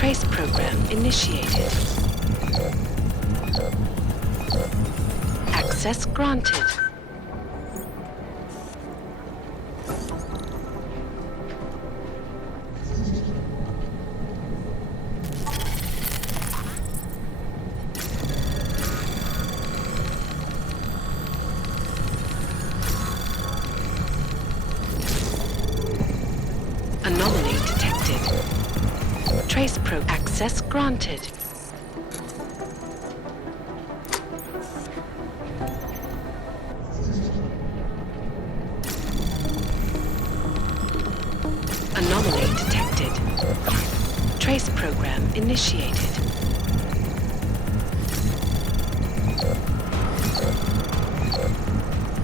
Trace program initiated. Access granted. Anomaly detected. Trace probe access granted. Anomaly detected. Trace program initiated.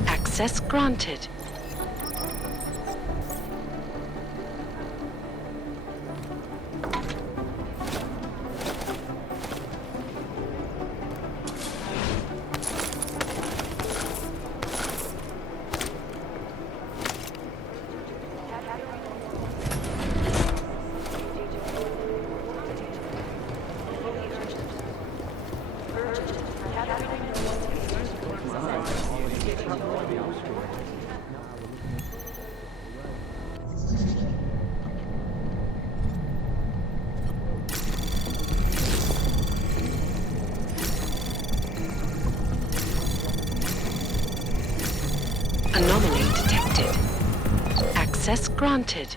Access granted. Anomaly detected. Access granted.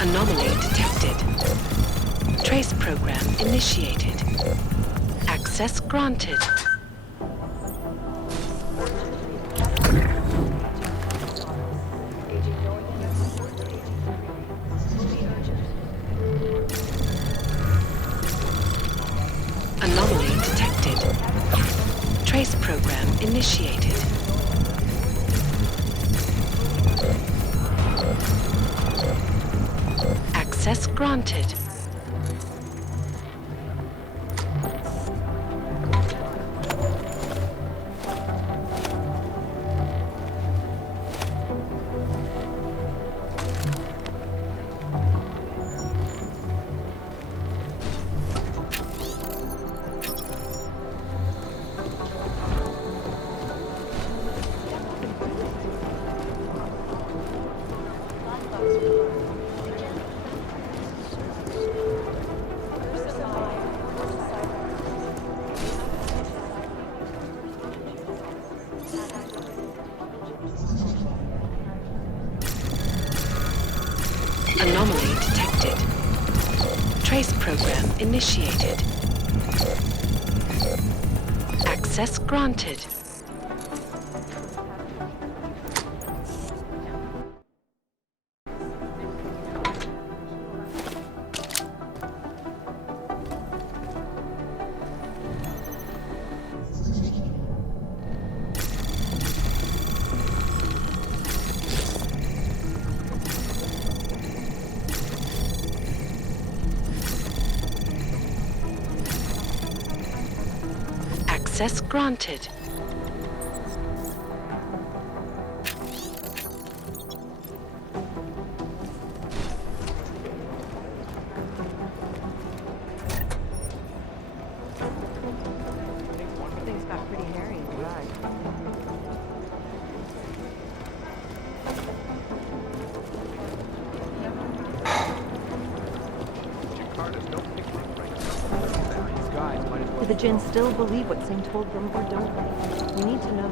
Anomaly detected. Trace program initiated. Access granted. Anomaly detected. Trace program initiated. Access granted. Anomaly detected. Trace program initiated. Access granted. Access granted. Things got pretty hairy in July. the Jinn still believe what Singh told them, or don't they? We need to know.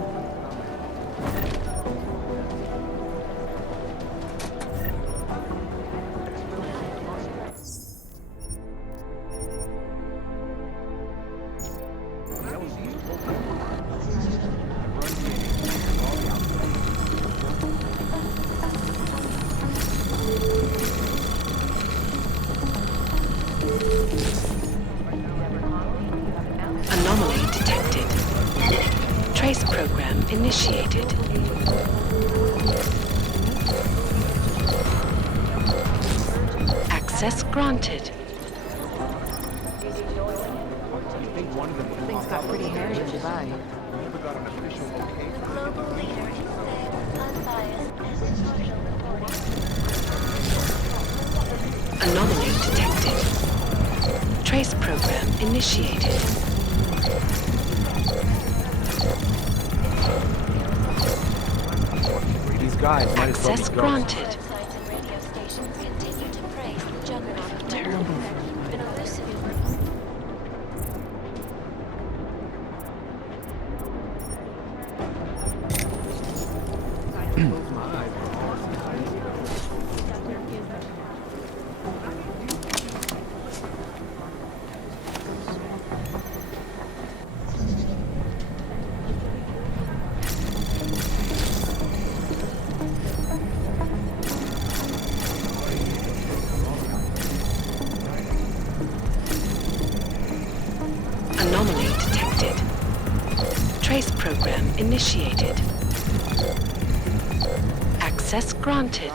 Anomaly detected. Trace program initiated. Access granted. Things got pretty hairy in Dubai. Global leader is safe, unbiased, and impartial reporting. Anomaly detected. Trace program initiated. These guys might as well be Access ghosts. granted. Websites and radio stations continue to praise the juggernaut of terrible, an elusive. Anomaly detected. Trace program initiated. Access granted.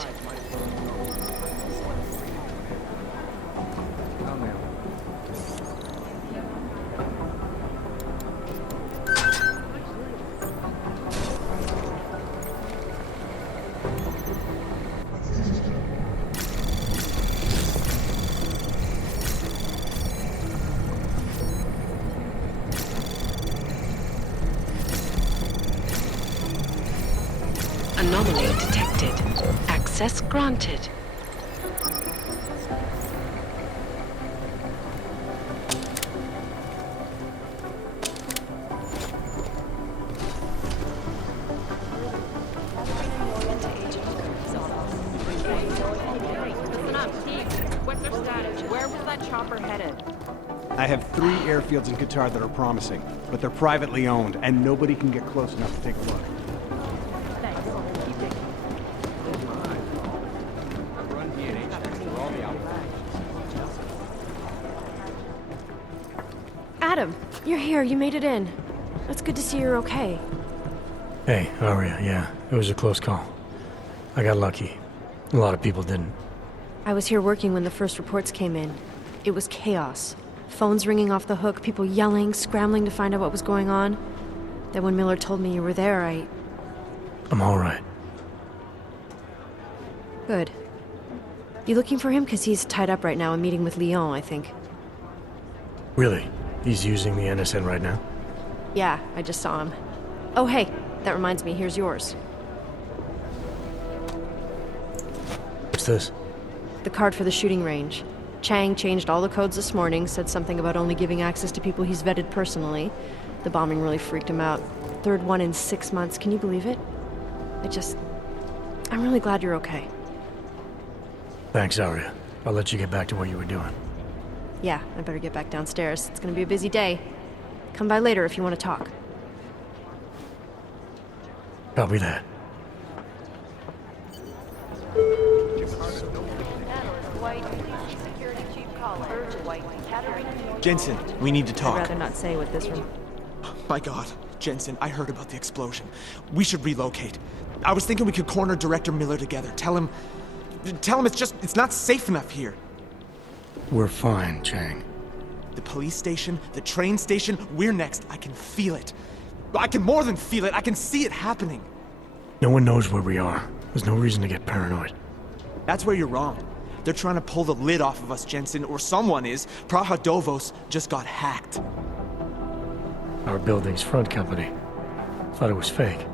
Anomaly detected. Access granted. Listen up, team. What's their status? Where was that chopper headed? I have 3 airfields in Qatar that are promising, but they're privately owned, and nobody can get close enough to take a look. Adam, you're here. You made it in. It's good to see you're okay. Hey, Aria, yeah, it was a close call. I got lucky. A lot of people didn't. I was here working when the first reports came in. It was chaos. Phones ringing off the hook, people yelling, scrambling to find out what was going on. Then when Miller told me you were there, I'm all right. Good. You looking for him? Because he's tied up right now and meeting with Lyon, I think. Really? He's using the NSN right now? Yeah, I just saw him. Oh, hey, that reminds me, here's yours. What's this? The card for the shooting range. Chang changed all the codes this morning, said something about only giving access to people he's vetted personally. The bombing really freaked him out. Third one in 6 months, can you believe it? I'm really glad you're okay. Thanks, Aria. I'll let you get back to what you were doing. Yeah, I better get back downstairs. It's gonna be a busy day. Come by later if you want to talk. Copy that. Jensen, we need to I'd talk. rather not say what this room... My God, Jensen, I heard about the explosion. We should relocate. I was thinking we could corner Director Miller together. Tell him it's not safe enough here. We're fine, Chang. The police station, the train station, we're next. I can feel it. I can more than feel it. I can see it happening. No one knows where we are. There's no reason to get paranoid. That's where you're wrong. They're trying to pull the lid off of us, Jensen, or someone is. Praha Dovos just got hacked. Our building's front company. Thought it was fake.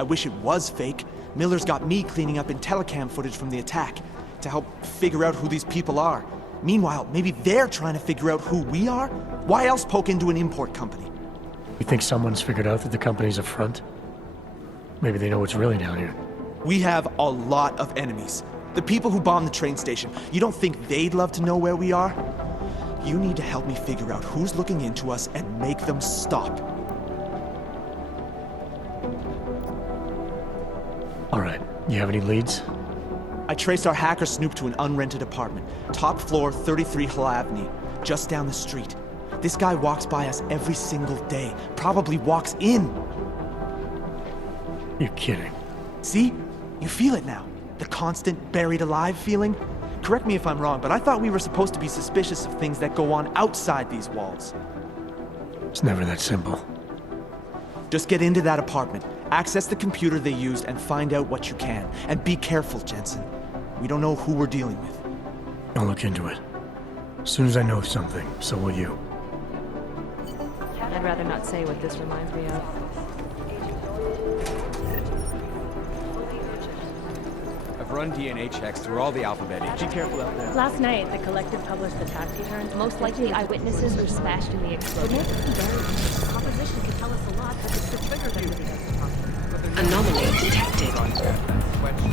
I wish it was fake. Miller's got me cleaning up in telecam footage from the attack to help figure out who these people are. Meanwhile, maybe they're trying to figure out who we are? Why else poke into an import company? You think someone's figured out that the company's a front? Maybe they know what's really down here. We have a lot of enemies. The people who bombed the train station. You don't think they'd love to know where we are? You need to help me figure out who's looking into us and make them stop. All right, you have any leads? I traced our hacker snoop to an unrented apartment. Top floor, 33 Hill Avenue, just down the street. This guy walks by us every single day. Probably walks in. You're kidding. See? You feel it now. The constant buried alive feeling. Correct me if I'm wrong, but I thought we were supposed to be suspicious of things that go on outside these walls. It's never that simple. Just get into that apartment, access the computer they used, and find out what you can. And be careful, Jensen. We don't know who we're dealing with. I'll look into it. As soon as I know something, so will you. I'd rather not say what this reminds me of. I've run DNA checks through all the alphabet. Be careful out there. Last night, the Collective published the tax returns. Most likely, eyewitnesses were smashed in the explosion. Composition could tell us a lot, but it's the trigger that really has the problem. Anomaly detected.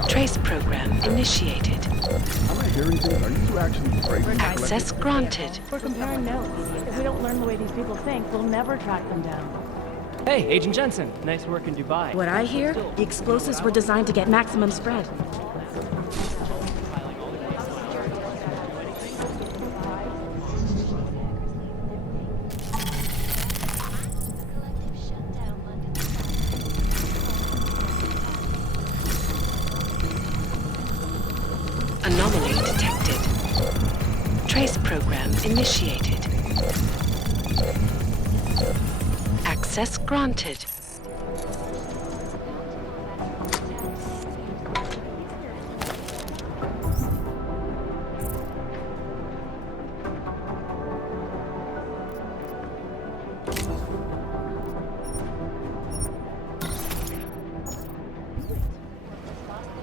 Trace program initiated. Am I hearing things? Are you two actually breaking? Access granted. We're comparing notes. If we don't learn the way these people think, we'll never track them down. Hey, Agent Jensen. Nice work in Dubai. What I hear, the explosives were designed to get maximum spread. Anomaly detected. Trace program initiated. Access granted.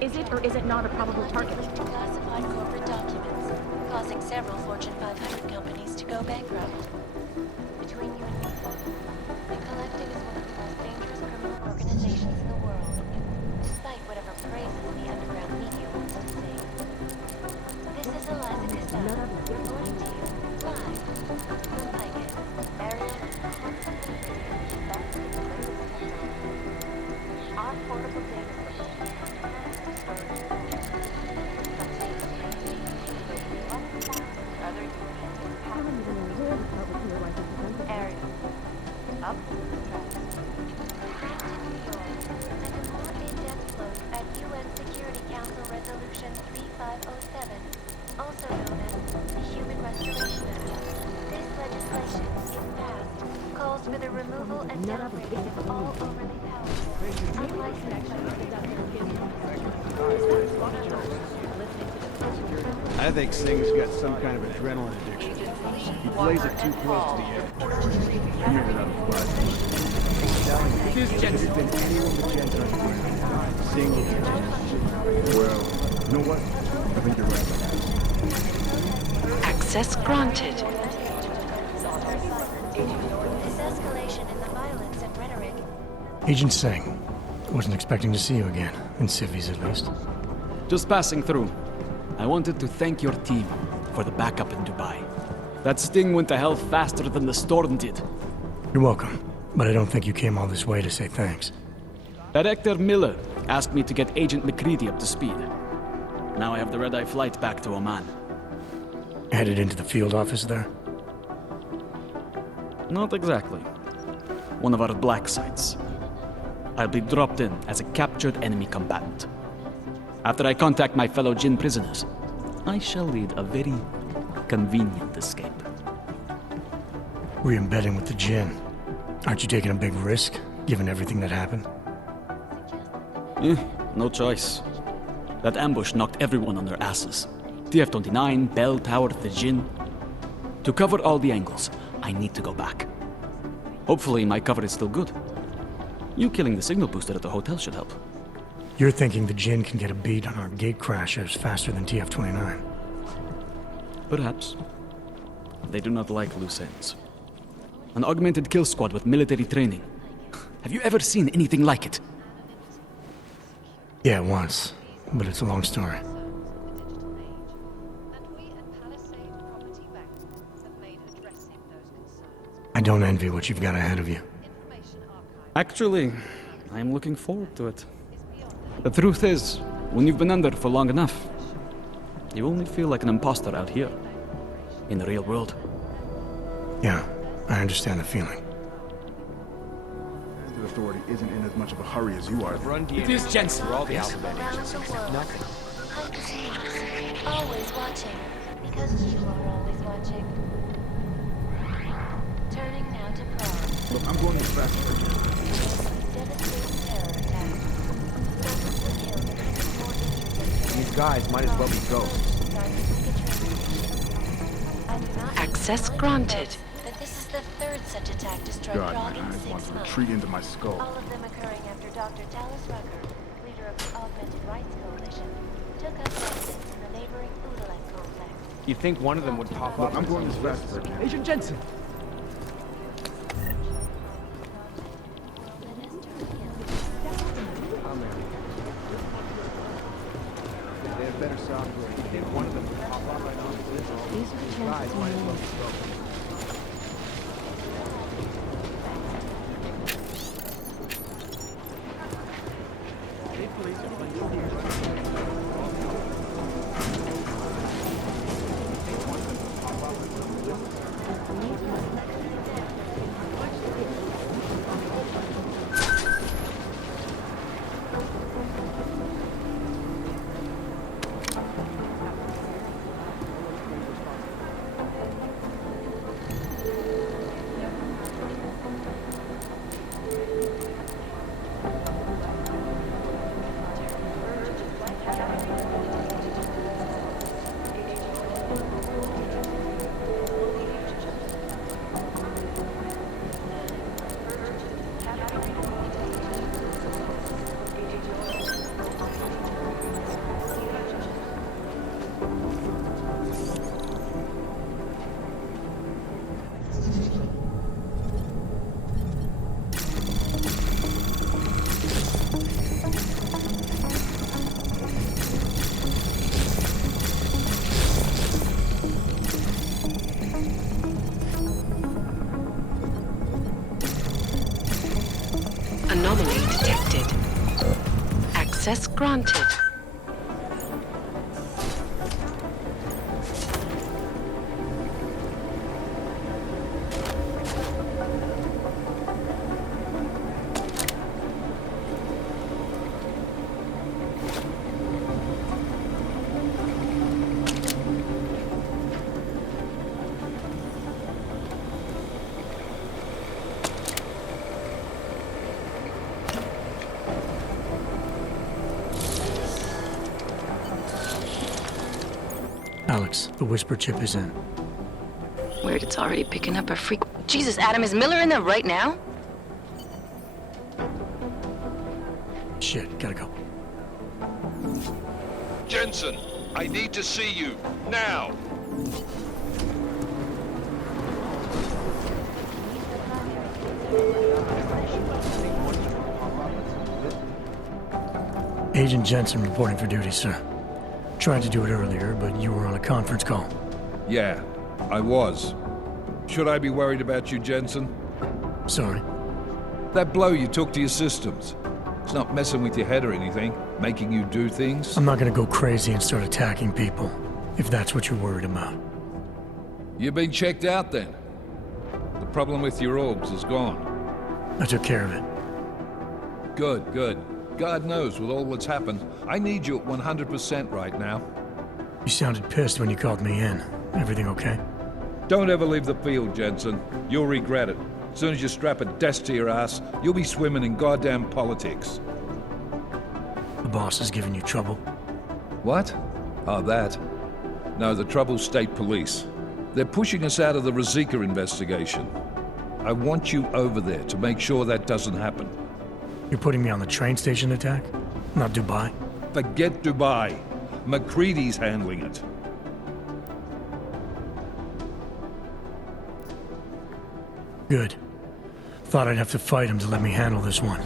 Is it or is it not a probable target? Classified corporate documents, causing several Fortune 500 companies to go bankrupt. Between you and me, the Collective is one of the most dangerous criminal organizations in the world, despite whatever praises the underground media wants to say. This is Eliza Castillo, reporting to you live. You'll like it. Ariel, our portable data Up. Hacked in New York, and a more in-depth look at UN Security Council Resolution 3507, also known as the Human Restoration Act. This legislation, if passed, calls for the removal and downloading of all overly powered, unlicensed I think Singh's got some kind of adrenaline addiction. He plays it too close to the edge. You're another bud. Here's If Jensen. there's been anyone with Jensen on the Singh will get it. Well, you know what? I think you're right. Access granted. This escalation in the violence and rhetoric. Agent Singh. Wasn't expecting to see you again. In civvies, at least. Just passing through. I wanted to thank your team for the backup in Dubai. That sting went to hell faster than the storm did. You're welcome. But I don't think you came all this way to say thanks. Director Miller asked me to get Agent McCready up to speed. Now I have the red-eye flight back to Oman. Headed into the field office there? Not exactly. One of our black sites. I'll be dropped in as a captured enemy combatant. After I contact my fellow Jinn prisoners, I shall lead a very convenient escape. Re-embedding with the Jinn. Aren't you taking a big risk, given everything that happened? No choice. That ambush knocked everyone on their asses. TF-29, Bell Tower, the Jinn. To cover all the angles, I need to go back. Hopefully my cover is still good. You killing the signal booster at the hotel should help. You're thinking the Jinn can get a beat on our gate crashers faster than TF-29. Perhaps. They do not like loose ends. An augmented kill squad with military training. Have you ever seen anything like it? Yeah, once. But it's a long story. I don't envy what you've got ahead of you. Actually, I am looking forward to it. The truth is, when you've been under for long enough, you only feel like an imposter out here, in the real world. Yeah, I understand the feeling. The authority isn't in as much of a hurry as you are. It is Jensen. We're all the alphabet agencies. Nothing. Hide the scenes. Always watching. Because you are always watching. Turning now to Prague. Look, I'm going as fast as I can. Devastating terror attack. Dozens were killed and hundreds more injured. These guys might as well be ghosts. I do not Access need to granted. that this is the third such attack to strike God, Prague my in eyes 6 want to months. retreat into my skull. All of them occurring after Dr. Talos Rucker, leader of the Augmented Rights Coalition, took up residence in the neighboring Udalek complex. You'd think one of them would pop Look, up. I'm going as fast as I can. Agent Jensen! They have better software. You'd think one of them would pop up right on this. These are the Guys chances might as we well need. be ghosts. Anomaly detected. Access granted. Alex, the whisper chip is in. Weird, it's already picking up a freak. Jesus, Adam, is Miller in there right now? Shit, gotta go. Jensen, I need to see you, now! Agent Jensen reporting for duty, sir. Tried to do it earlier, but you were on a conference call. Yeah, I was. Should I be worried about you, Jensen? Sorry. That blow you took to your systems. It's not messing with your head or anything, making you do things. I'm not gonna go crazy and start attacking people, if that's what you're worried about. You've been checked out then. The problem with your orbs is gone. I took care of it. Good, good. God knows, with all that's happened, I need you at 100% right now. You sounded pissed when you called me in. Everything okay? Don't ever leave the field, Jensen. You'll regret it. As soon as you strap a desk to your ass, you'll be swimming in goddamn politics. The boss is giving you trouble. What? Oh, that? No, the trouble's state police. They're pushing us out of the Rosika investigation. I want you over there to make sure that doesn't happen. You're putting me on the train station attack? Not Dubai? Forget Dubai. McCready's handling it. Good. Thought I'd have to fight him to let me handle this one.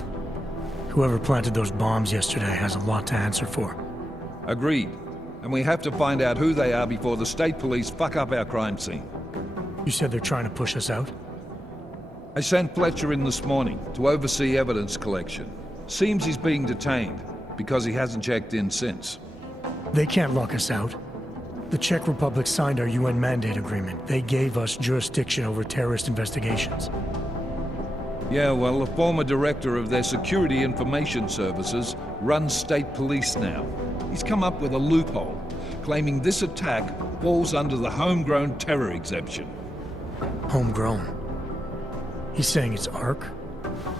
Whoever planted those bombs yesterday has a lot to answer for. Agreed. And we have to find out who they are before the state police fuck up our crime scene. You said they're trying to push us out? I sent Fletcher in this morning to oversee evidence collection. Seems he's being detained, because he hasn't checked in since. They can't lock us out. The Czech Republic signed our UN mandate agreement. They gave us jurisdiction over terrorist investigations. Yeah, well, the former director of their security information services runs state police now. He's come up with a loophole, claiming this attack falls under the homegrown terror exemption. Homegrown? He's saying it's ARC?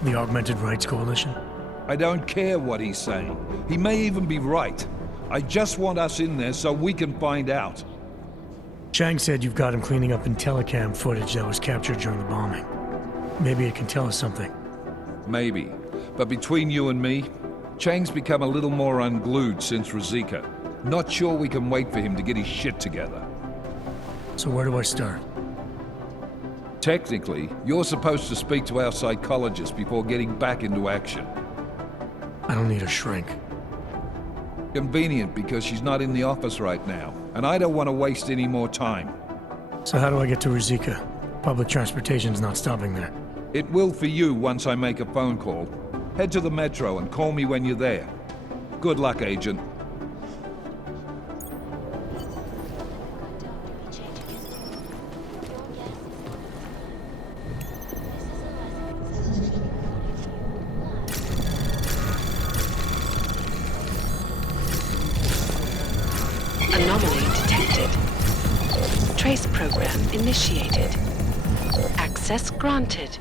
The Augmented Rights Coalition? I don't care what he's saying. He may even be right. I just want us in there so we can find out. Chang said you've got him cleaning up Intellicam footage that was captured during the bombing. Maybe it can tell us something. Maybe. But between you and me, Chang's become a little more unglued since Ruzicka. Not sure we can wait for him to get his shit together. So where do I start? Technically, you're supposed to speak to our psychologist before getting back into action. I don't need a shrink. Convenient because she's not in the office right now, and I don't want to waste any more time. So how do I get to Ruzicka? Public transportation's not stopping there. It will for you once I make a phone call. Head to the metro and call me when you're there. Good luck, Agent. Anomaly detected. Trace program initiated. Access granted.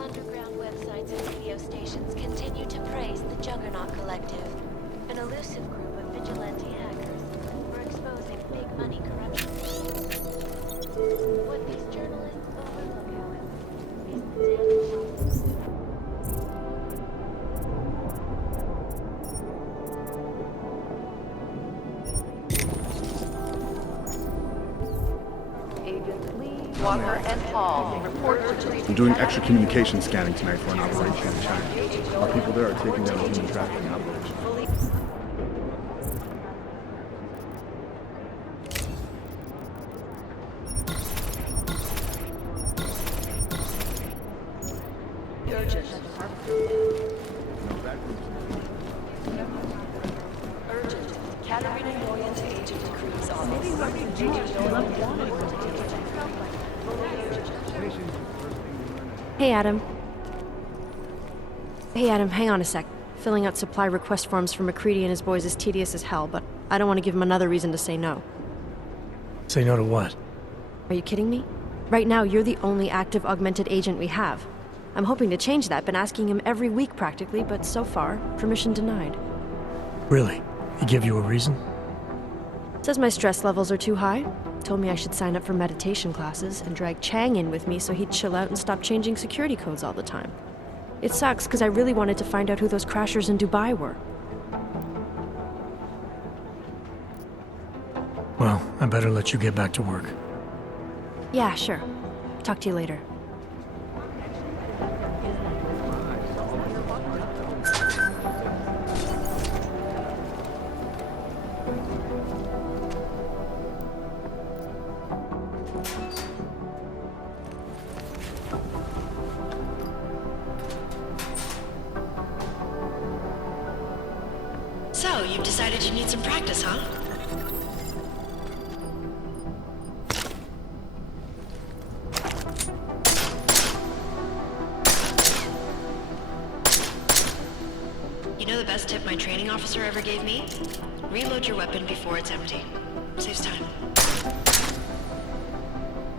Underground websites and radio stations continue to praise the Juggernaut Collective, an elusive group of vigilante hackers who are exposing big money corruption. What these journalists overlook, however, is the damage. Walker and Paul report to I'm doing extra communication scanning tonight for an operation in China. Our people there are taking down a human trafficking operation. Hey, Adam. Hey, Adam, hang on a sec. Filling out supply request forms for McCready and his boys is tedious as hell, but I don't want to give him another reason to say no. Say no to what? Are you kidding me? Right now, you're the only active augmented agent we have. I'm hoping to change that, been asking him every week practically, but so far, permission denied. Really? He give you a reason? Says my stress levels are too high. Told me I should sign up for meditation classes and drag Chang in with me so he'd chill out and stop changing security codes all the time. It sucks because I really wanted to find out who those crashers in Dubai were. Well, I better let you get back to work. Yeah, sure. Talk to you later. So, you've decided you need some practice, huh? You know the best tip my training officer ever gave me? Reload your weapon before it's empty. Saves time.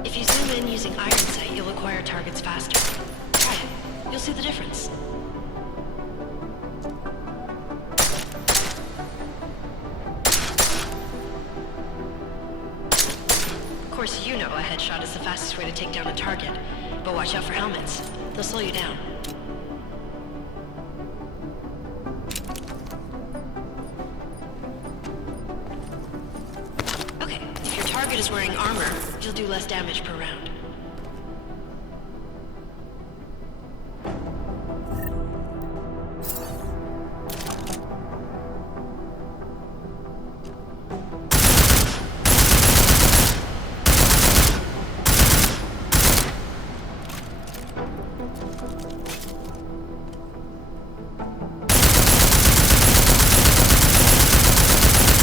If you zoom in using iron sight, you'll acquire targets faster. Try it. You'll see the difference. Of course, you know a headshot is the fastest way to take down a target, but watch out for helmets. They'll slow you down. target is wearing armor, you'll do less damage per round.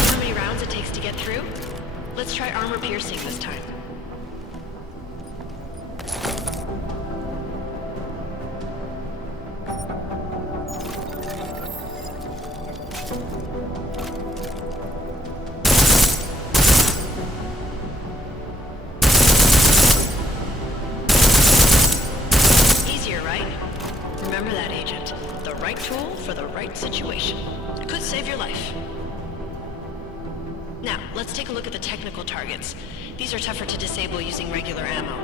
How many rounds it takes to get through? Let's try armor piercing this time. Easier, right? Remember that, Agent. The right tool for the right situation. Could save your life. Now, let's take a look at the technical targets. These are tougher to disable using regular ammo.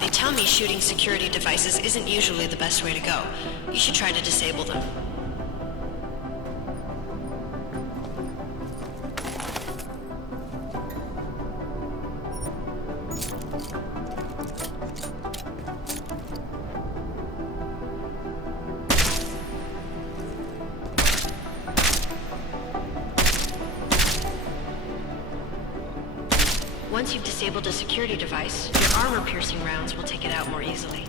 They tell me shooting security devices isn't usually the best way to go. You should try to disable them. Once you've disabled a security device, your armor-piercing rounds will take it out more easily.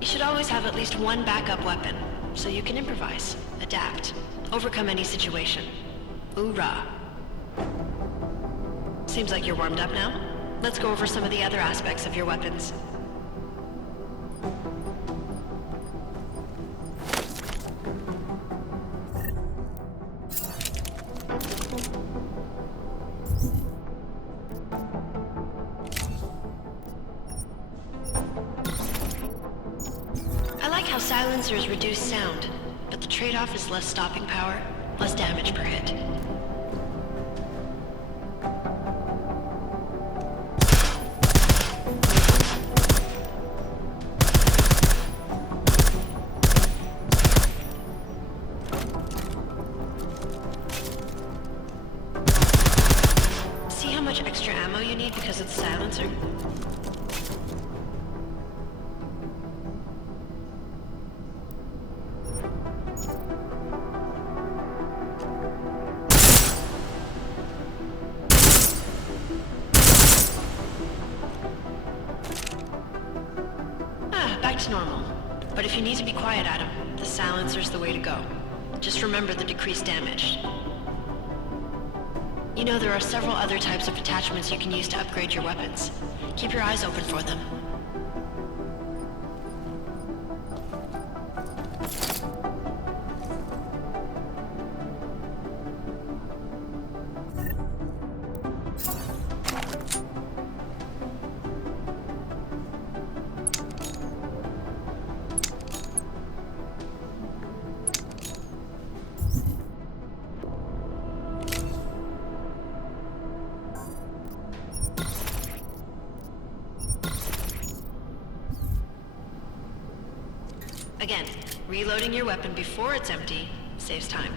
You should always have at least one backup weapon, so you can improvise, adapt, overcome any situation. Hoorah! Seems like you're warmed up now. Let's go over some of the other aspects of your weapons. I like how silencers reduce sound, but the trade-off is less stopping power, less damage per hit. See how much extra ammo you need because of the silencer? Back to normal. But if you need to be quiet, Adam, the silencer's the way to go. Just remember the decreased damage. You know, there are several other types of attachments you can use to upgrade your weapons. Keep your eyes open for them. Again, reloading your weapon before it's empty saves time.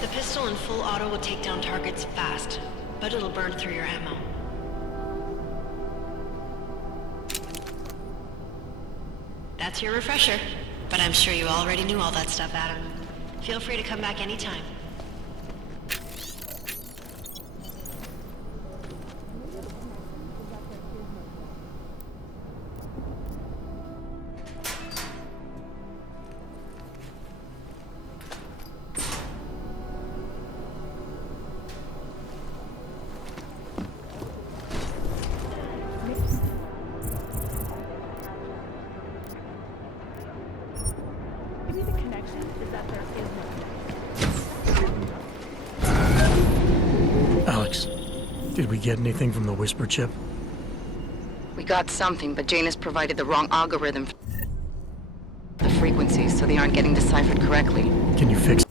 The pistol in full auto will take down targets fast, but it'll burn through your ammo. That's your refresher, but I'm sure you already knew all that stuff, Adam. Feel free to come back anytime. Maybe the connection is that there is no connection. Did we get anything from the Whisper chip? We got something, but Janus provided the wrong algorithm for the frequencies, so they aren't getting deciphered correctly. Can you fix?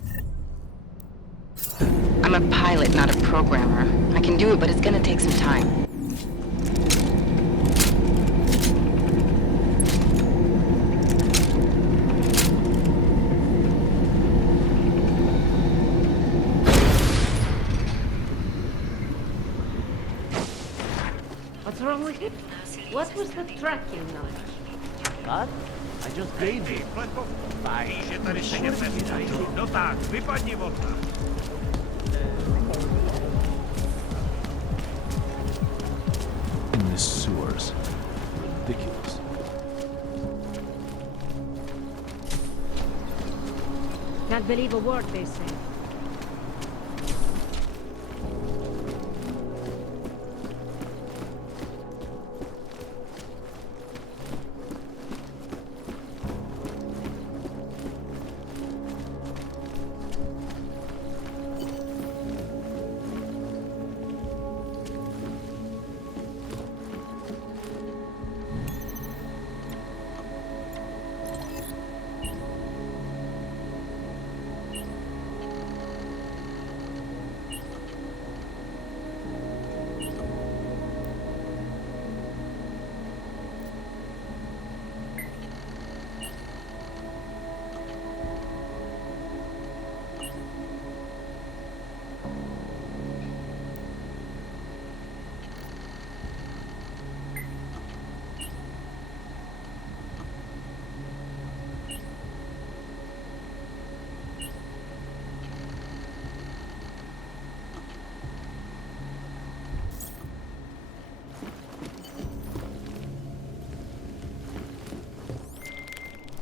I'm a pilot, not a programmer. I can do it, but it's gonna take some time. What's wrong with it? What was the tracking number? What? I just gave you. No tak, wypadnie w okna. In the sewers. Ridiculous. Can't believe a word they say.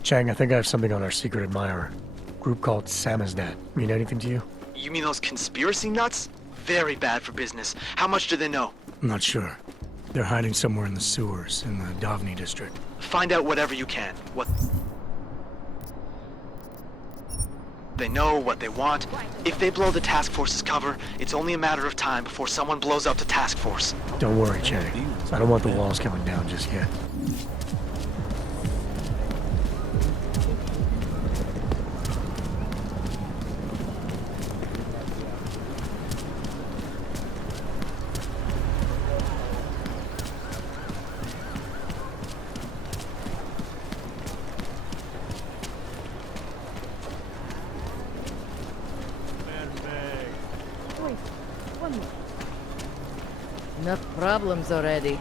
Chang, I think I have something on our secret admirer. Group called Samizdat. Mean anything to you? You mean those conspiracy nuts? Very bad for business. How much do they know? I'm not sure. They're hiding somewhere in the sewers, in the Davni district. Find out whatever you can. What they know, what they want. If they blow the task force's cover, it's only a matter of time before someone blows up the task force. Don't worry, Chang. I don't want the walls coming down just yet. Enough problems already.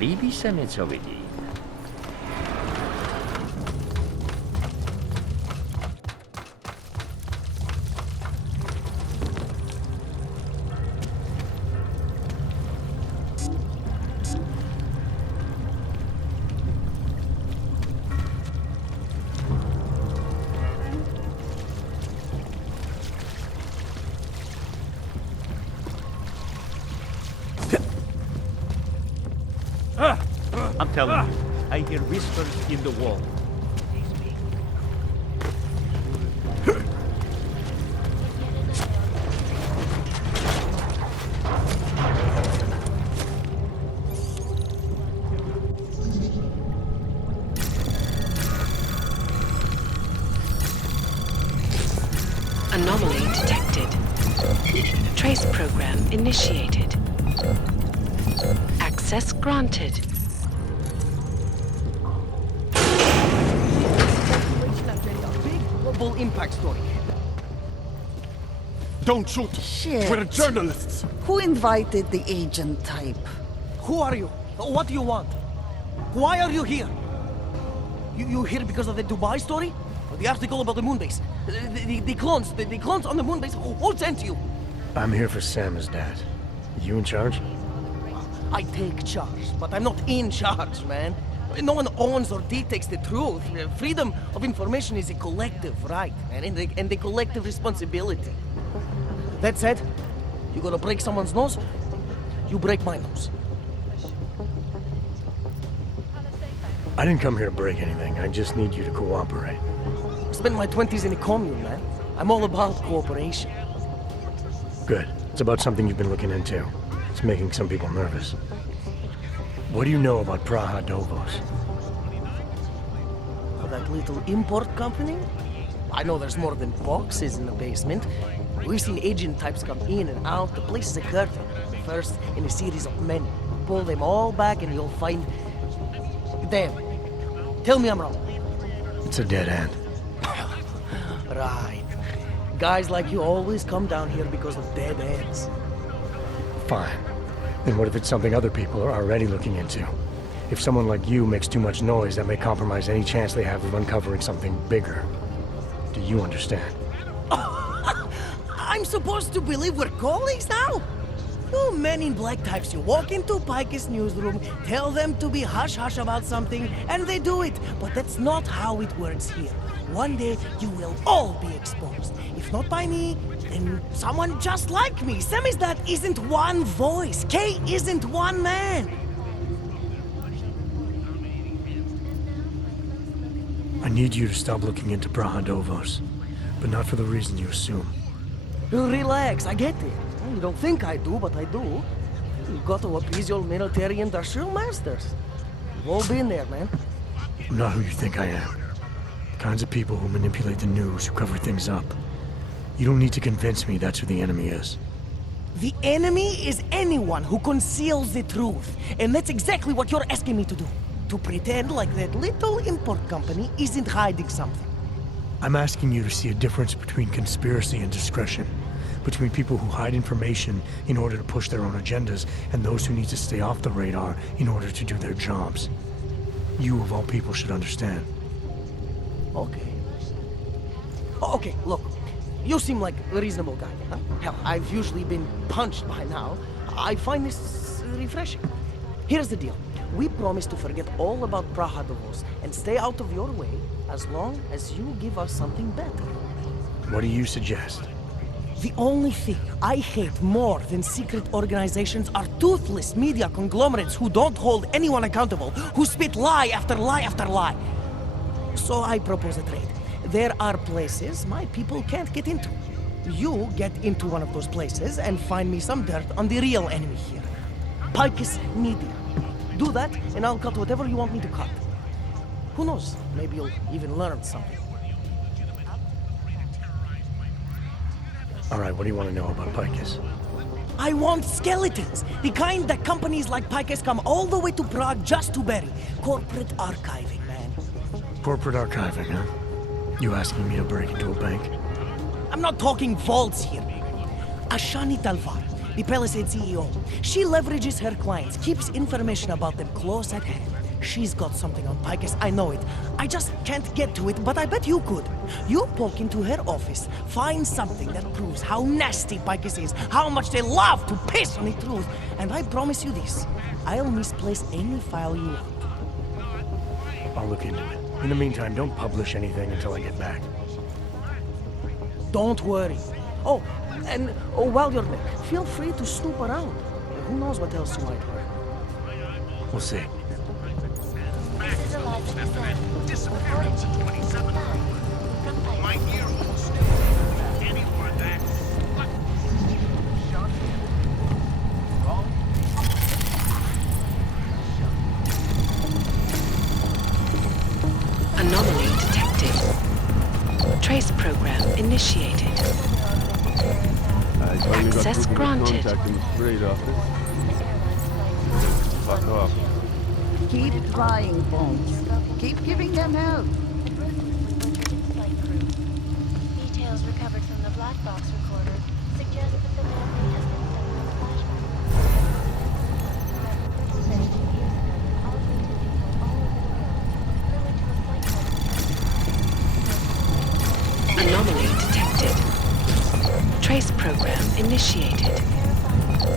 Líbí se mi, co vidí. I'm telling you, I hear whispers in the wall. Anomaly detected. Trace program initiated. Access granted. Global impact story. Don't shoot! Shit. We're journalists! Who invited the agent type? Who are you? What do you want? Why are you here? You here because of the Dubai story? The article about the moon base? The clones on the moon base? Who sent you? I'm here for Samizdat. You in charge? I take charge, but I'm not in charge, man. No one owns or dictates the truth. Freedom of information is a collective right, man, and a collective responsibility. That said, you gonna break someone's nose, you break my nose. I didn't come here to break anything. I just need you to cooperate. I spent my 20s in a commune, man. I'm all about cooperation. Good. It's about something you've been looking into. It's making some people nervous. What do you know about Praha Dovos? That little import company? I know there's more than boxes in the basement. We've seen agent types come in and out. The place is a curtain. First in a series of many. Pull them all back and you'll find... them. Tell me I'm wrong. It's a dead end. Right. Guys like you always come down here because of dead ends. Fine. Then what if it's something other people are already looking into? If someone like you makes too much noise, that may compromise any chance they have of uncovering something bigger. Do you understand? I'm supposed to believe we're colleagues now? You men in black types, you walk into Pike's newsroom, tell them to be hush-hush about something, and they do it. But that's not how it works here. One day, you will all be exposed. If not by me, then someone just like me. Samizdat isn't one voice. K isn't one man. I need you to stop looking into Praha Dovos, but not for the reason you assume. Relax, I get it. You don't think I do, but I do. You got to appease your military-industrial masters. We've all been there, man. I'm not who you think I am. The kinds of people who manipulate the news, who cover things up. You don't need to convince me that's who the enemy is. The enemy is anyone who conceals the truth. And that's exactly what you're asking me to do. To pretend like that little import company isn't hiding something. I'm asking you to see a difference between conspiracy and discretion. Between people who hide information in order to push their own agendas and those who need to stay off the radar in order to do their jobs. You, of all people, should understand. Okay. Okay, look. You seem like a reasonable guy, huh? Hell, I've usually been punched by now. I find this refreshing. Here's the deal. We promise to forget all about Praha Dovos and stay out of your way as long as you give us something better. What do you suggest? The only thing I hate more than secret organizations are toothless media conglomerates who don't hold anyone accountable, who spit lie after lie after lie. So I propose a trade. There are places my people can't get into. You get into one of those places and find me some dirt on the real enemy here. Pike's Media. Do that, and I'll cut whatever you want me to cut. Who knows? Maybe you'll even learn something. All right, what do you want to know about Pike's? I want skeletons! The kind that companies like Pike's come all the way to Prague just to bury. Corporate archiving, man. Corporate archiving, huh? You asking me to break into a bank? I'm not talking vaults here. Ashani Talvar, the Palisade CEO, she leverages her clients, keeps information about them close at hand. She's got something on Pike's, I know it. I just can't get to it, but I bet you could. You poke into her office, find something that proves how nasty Pike's is, how much they love to piss on the truth, and I promise you this, I'll misplace any file you want. I'll look into it. In the meantime, don't publish anything until I get back. Don't worry. Oh, and while you're there, feel free to snoop around. Who knows what else you might learn. We'll see. This is Eliza Cassell, reporting to you live from My Pike. ear holes do. Any more of that? Anomaly detected. Trace program initiated. Access granted. In the street office. Fuck off. Keep trying, Bones. Keep giving them help. Details recovered from the black box recorder suggest that the memory has been sent from flashback. Anomaly detected. Trace program initiated.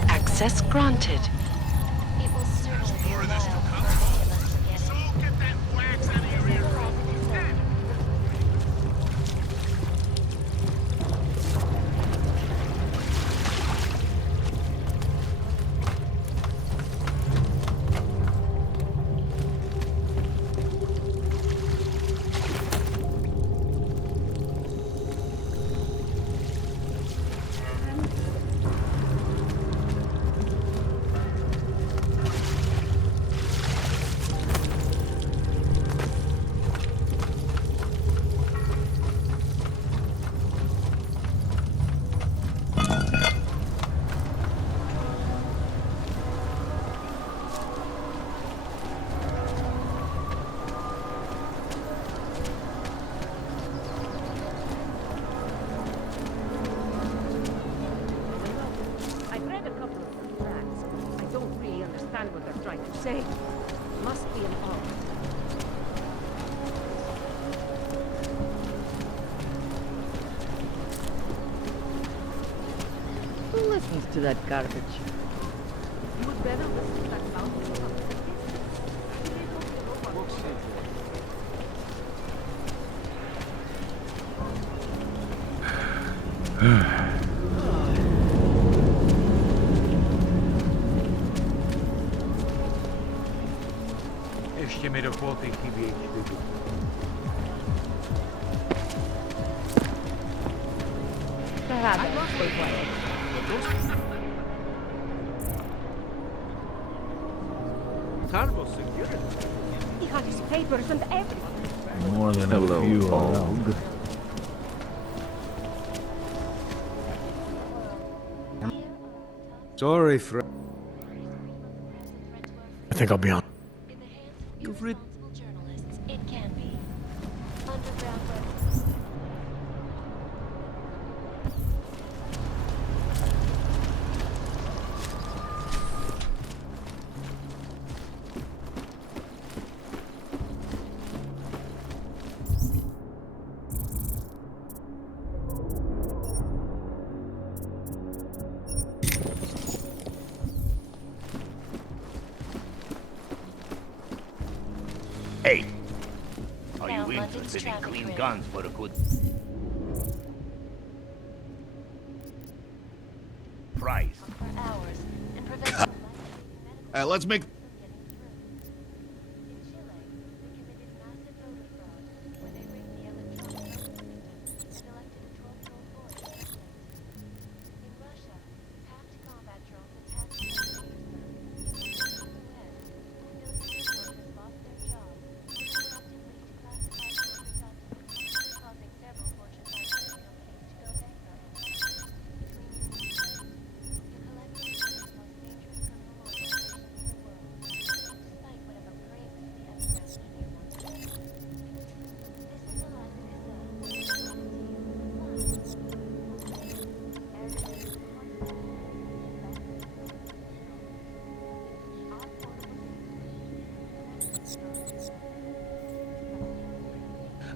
Access granted. It will certainly be a while before any of us forget it. say? Must be involved. Who listens to that garbage? You would better listen to that Ještě mi do ploty chybí 4. Cargo security. He had his papers and everything. More than a few around. Sorry, friend. I think I'll be on. You've read. Journalists, it can be. Underground web. Hey, are Now you London's interested in traffic clean ring. guns for a good price? For hours and prevent Let's make.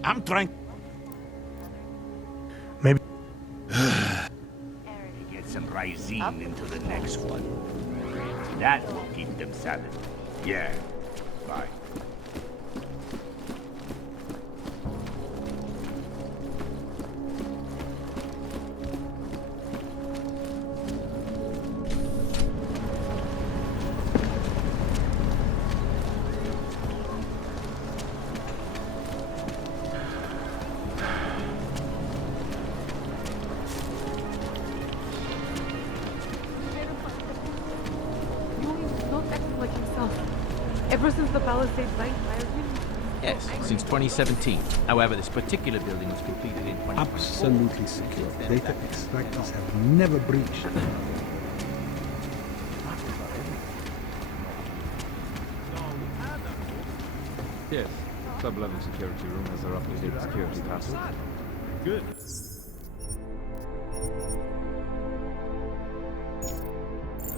I'm trying. Maybe. Get some Rysine into the next one. That will keep them savage. Yeah. Bye. Ever since the Palisades Bank fired him? Yes, since 2017. However, this particular building was completed in 2024. Absolutely secure. Data extractors have never breached. Yes, sub-level security room has a up-to-date security password. Good.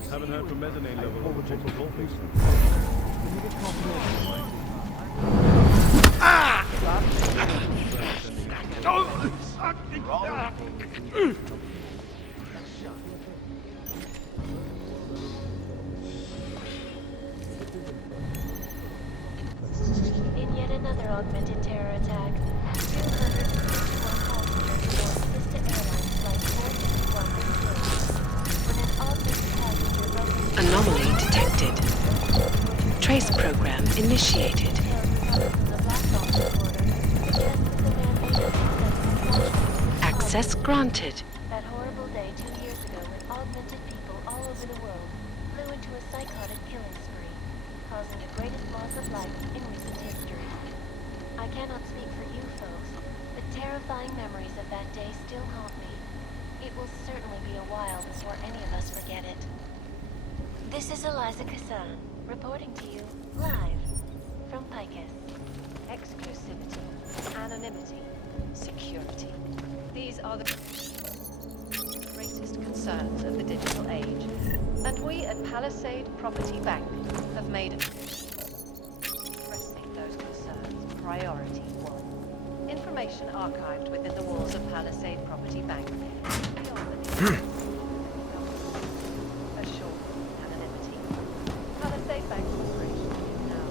Haven't heard from mezzanine level over the In yet another augmented terror attack, 261 passengers aboard Vista Airlines Flight 461 were killed when an augmented passenger broke into Anomaly detected. Trace program initiated. Access granted. That horrible day 2 years ago when augmented people all over the world flew into a psychotic killing spree, causing the greatest loss of life in recent history. I cannot speak for you folks, but terrifying memories of that day still haunt me. It will certainly be a while before any of us forget it. This is Eliza Kassan, reporting to you live from Picus. Exclusivity, anonymity, security. These are the greatest concerns of the digital age. And we at Palisade Property Bank have made information archived within the walls of Palisade Property Bank. Beyond the assured anonymity. Palisade Bank Corporation is now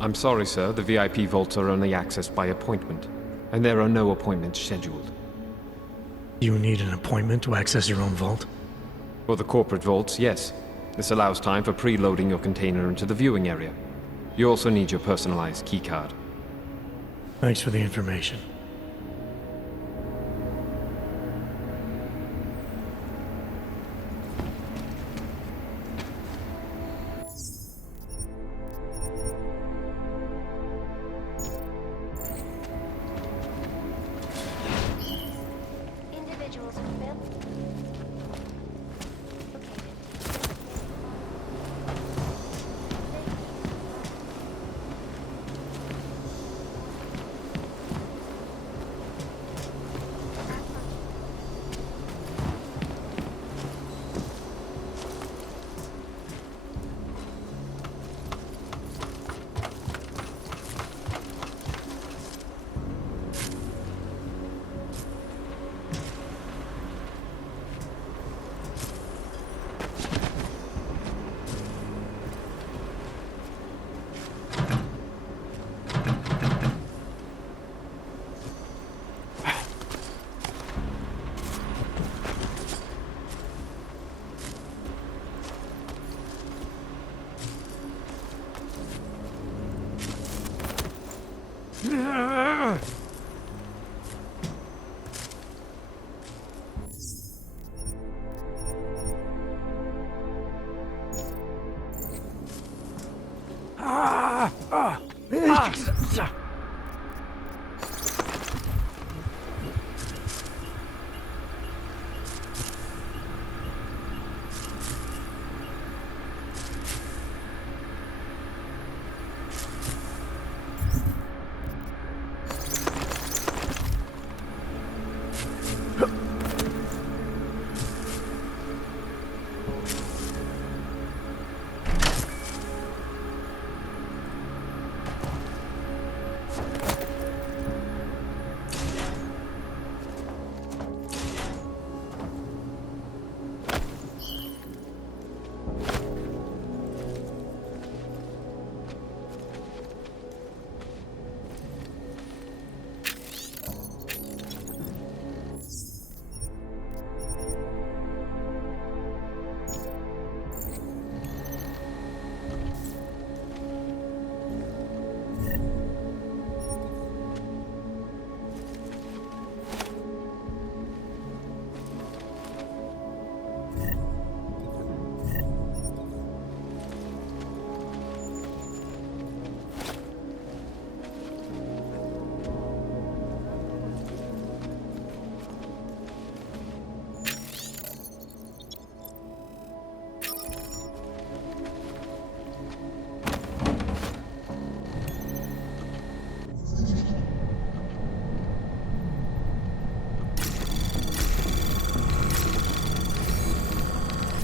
I'm sorry, sir. The VIP vaults are only accessed by appointment, and there are no appointments scheduled. You need an appointment to access your own vault? For the corporate vaults, yes. This allows time for preloading your container into the viewing area. You also need your personalized keycard. Thanks for the information. Individuals who fail.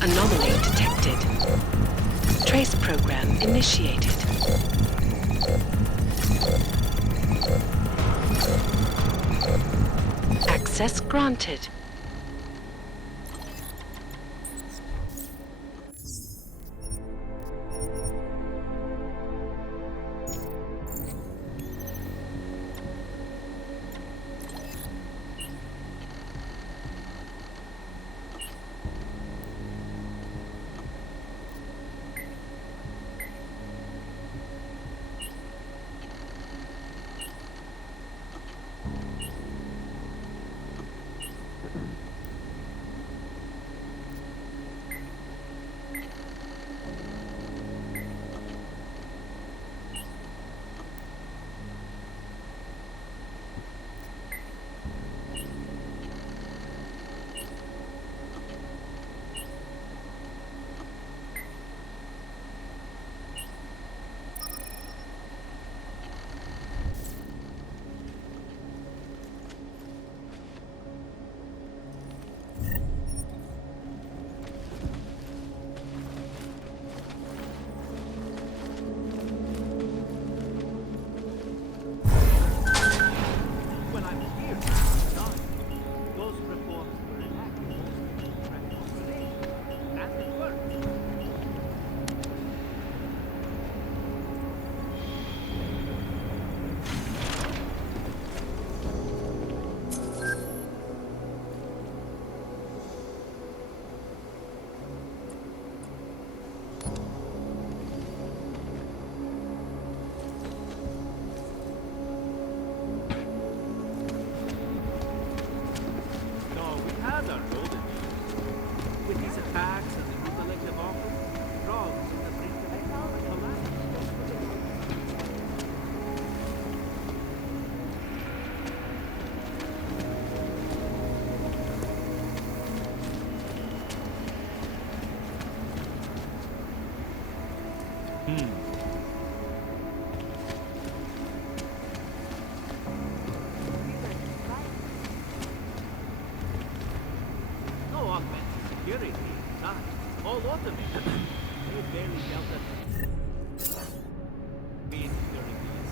Anomaly detected. Trace program initiated. Access granted. No augmented security, not all automated. You barely dealt at being during these.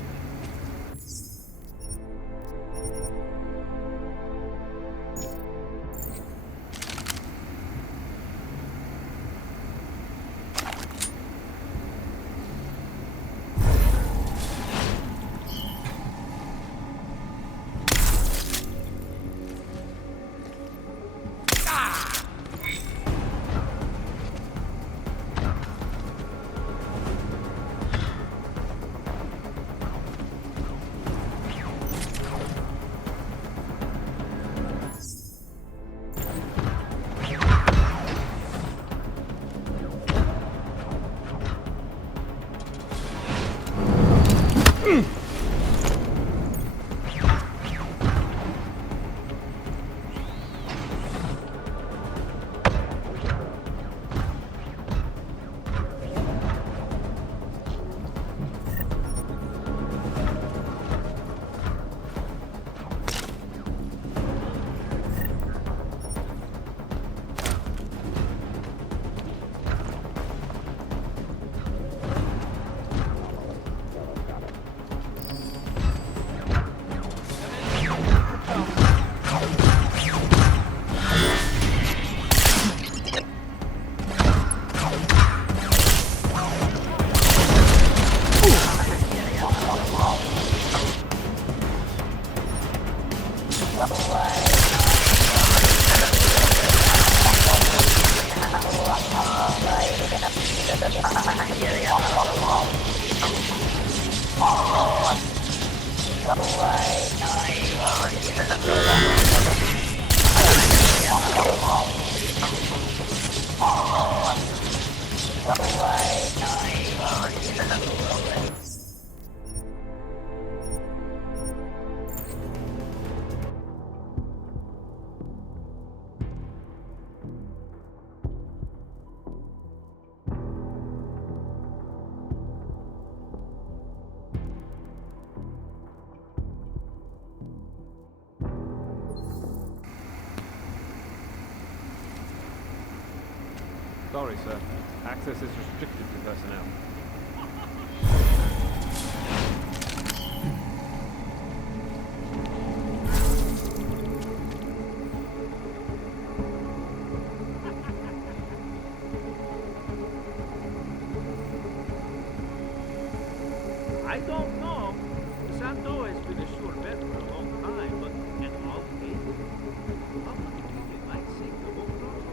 Sorry, sir. Access is restricted to personnel. I don't know. Santo has been a sure bet for a long time, but in all cases, how much do you think it might save the whole project?